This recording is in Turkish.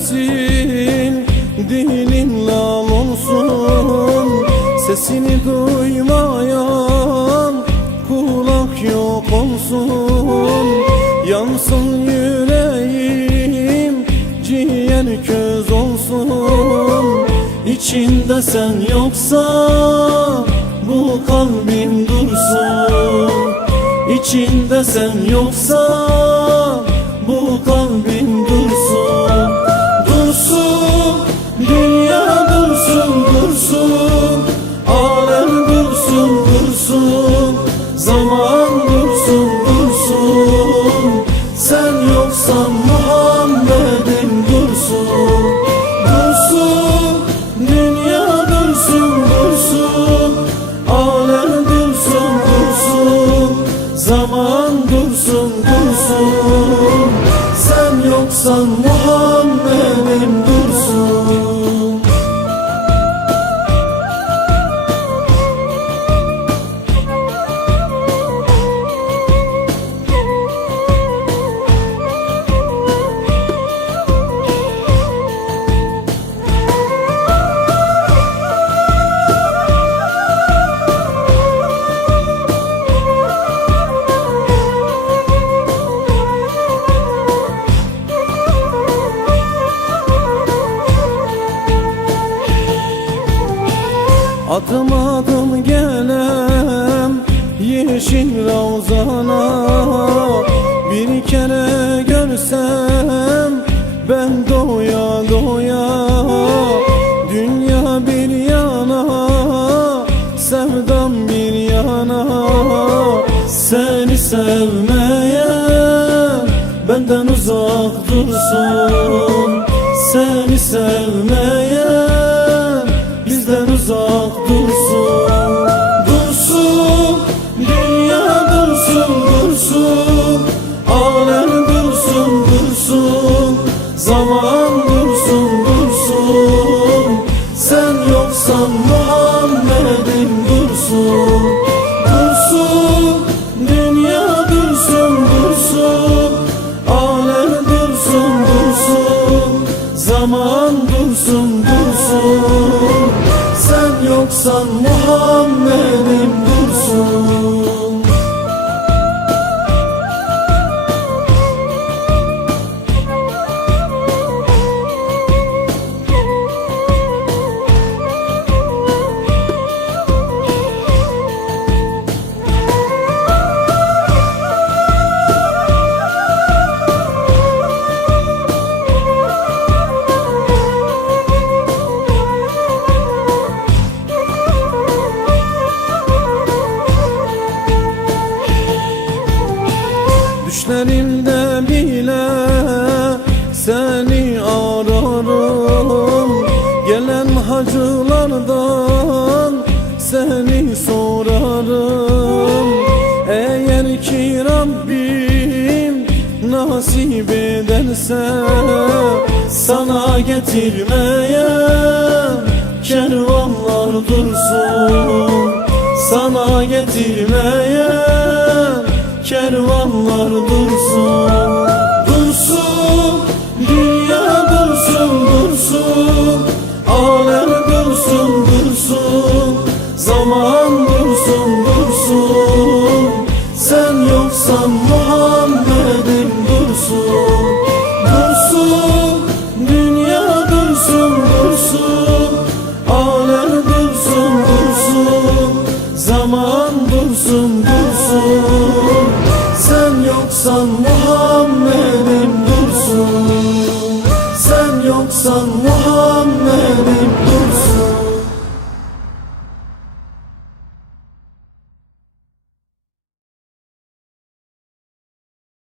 söylesin Dilin lal olsun Sesini duymayan kulak yok olsun. Yansın yüreğim ciğer köz olsun. İçinde sen yoksa bu kalbim dursun. İçinde sen yoksa bu kalbim Adım adım gelem yeşil ravzana Bir kere görsem ben doya doya Dünya bir yana sevdam bir yana. Seni sevmeye benden uzak dursun Seni sevmeye Yoksan Muhammed'im seni ararım. Gelen hacılardan seni sorarım. Eğer ki Rabbim nasip ederse Sana getirmeye kervanlar dursun. Sana getirmeye kervanlar dursun Aman dursun Dursun Dünya dursun dursun Alem dursun dursun Zaman dursun dursun. Sen yoksan Muhammed'im dursun. Sen yoksan Muhammed'im